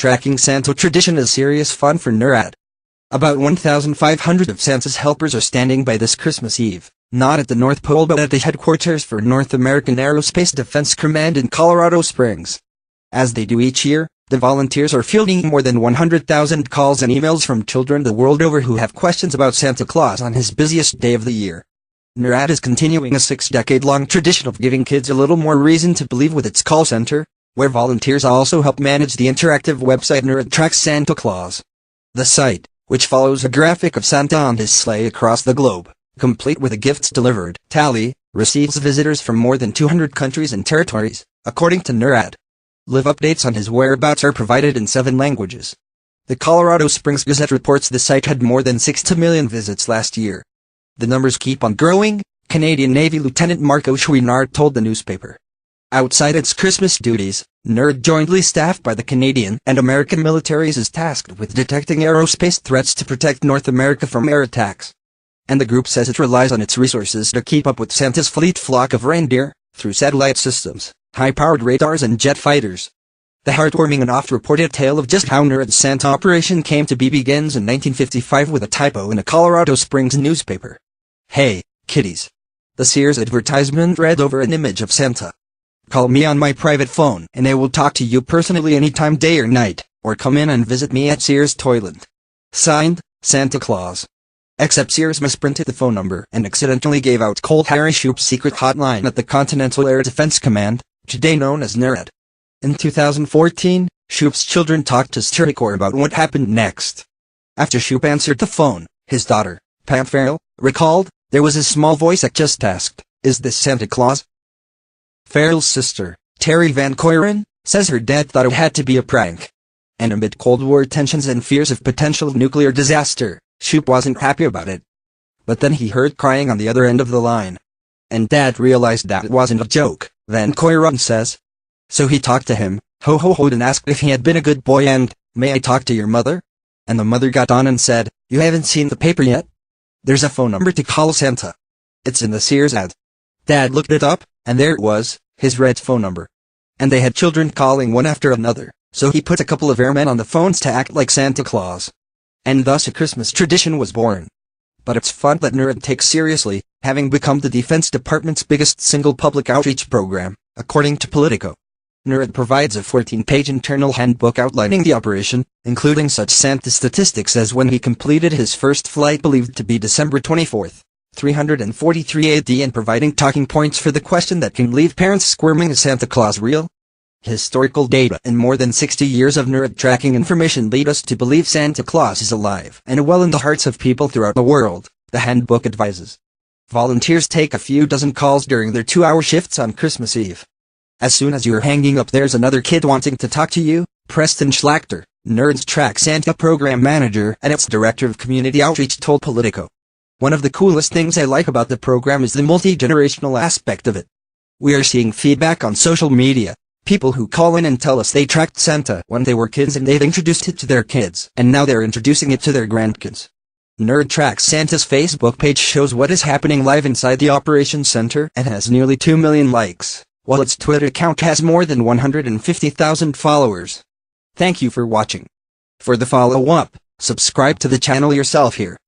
Tracking Santa tradition is serious fun for Norad. About 1,500 of Santa's helpers are standing by this Christmas Eve, not at the North Pole but at the headquarters for North American Aerospace Defense Command in Colorado Springs. As they do each year, the volunteers are fielding more than 100,000 calls and emails from children the world over who have questions about Santa Claus on his busiest day of the year. Norad is continuing a 6-decade-long tradition of giving kids a little more reason to believe with its call center, where volunteers also help manage the interactive website Norad Tracks Santa Claus. The site, which follows a graphic of Santa on his sleigh across the globe, complete with a gifts delivered tally, receives visitors from more than 200 countries and territories, according to Norad. Live updates on his whereabouts are provided in 7 languages. The Colorado Springs Gazette reports the site had more than 60 million visits last year. The numbers keep on growing, Canadian Navy Lieutenant Marco Chouinard told the newspaper. Outside its Christmas duties, Norad, jointly staffed by the Canadian and American militaries, is tasked with detecting aerospace threats to protect North America from air attacks. And the group says it relies on its resources to keep up with Santa's fleet flock of reindeer, through satellite systems, high-powered radars and jet fighters. The heartwarming and oft-reported tale of just how Norad's Santa operation came to be begins in 1955 with a typo in a Colorado Springs newspaper. "Hey, kiddies." The Sears advertisement read over an image of Santa. "Call me on my private phone and I will talk to you personally anytime, day or night, or come in and visit me at Sears Toyland. Signed, Santa Claus." Except Sears misprinted the phone number and accidentally gave out Colt Harry Shoup's secret hotline at the Continental Air Defense Command, today known as Norad. In 2014, Shoup's children talked to StoryCorps about what happened next. After Shoup answered the phone, his daughter, Pam Farrell, recalled, there was a small voice that just asked, "Is this Santa Claus?" Farrell's sister, Terry Van Coyren, says her dad thought it had to be a prank. And amid Cold War tensions and fears of potential nuclear disaster, Shoup wasn't happy about it. But then he heard crying on the other end of the line. And Dad realized that it wasn't a joke, Van Coyren says. So he talked to him, ho-ho-hoed, and asked if he had been a good boy and, "May I talk to your mother?" And the mother got on and said, "You haven't seen the paper yet? There's a phone number to call Santa. It's in the Sears ad." Dad looked it up, and there it was, his red phone number. And they had children calling one after another, so he put a couple of airmen on the phones to act like Santa Claus. And thus a Christmas tradition was born. But it's fun that Norad takes seriously, having become the Defense Department's biggest single public outreach program, according to Politico. Norad provides a 14-page internal handbook outlining the operation, including such Santa statistics as when he completed his first flight believed to be December 24, 343 AD, and providing talking points for the question that can leave parents squirming: is Santa Claus real? Historical data and more than 60 years of Norad tracking information lead us to believe Santa Claus is alive and well in the hearts of people throughout the world, the handbook advises. Volunteers take a few dozen calls during their 2-hour shifts on Christmas Eve. As soon as you're hanging up, there's another kid wanting to talk to you, Preston Schlachter, Norad's Track Santa program manager and its director of community outreach, told Politico. "One of the coolest things I like about the program is the multi-generational aspect of it. We are seeing feedback on social media. People who call in and tell us they tracked Santa when they were kids and they've introduced it to their kids, and now they're introducing it to their grandkids." Norad Tracks Santa's Facebook page shows what is happening live inside the operations center and has nearly 2 million likes, while its Twitter account has more than 150,000 followers. Thank you for watching. For the follow-up, subscribe to the channel yourself here.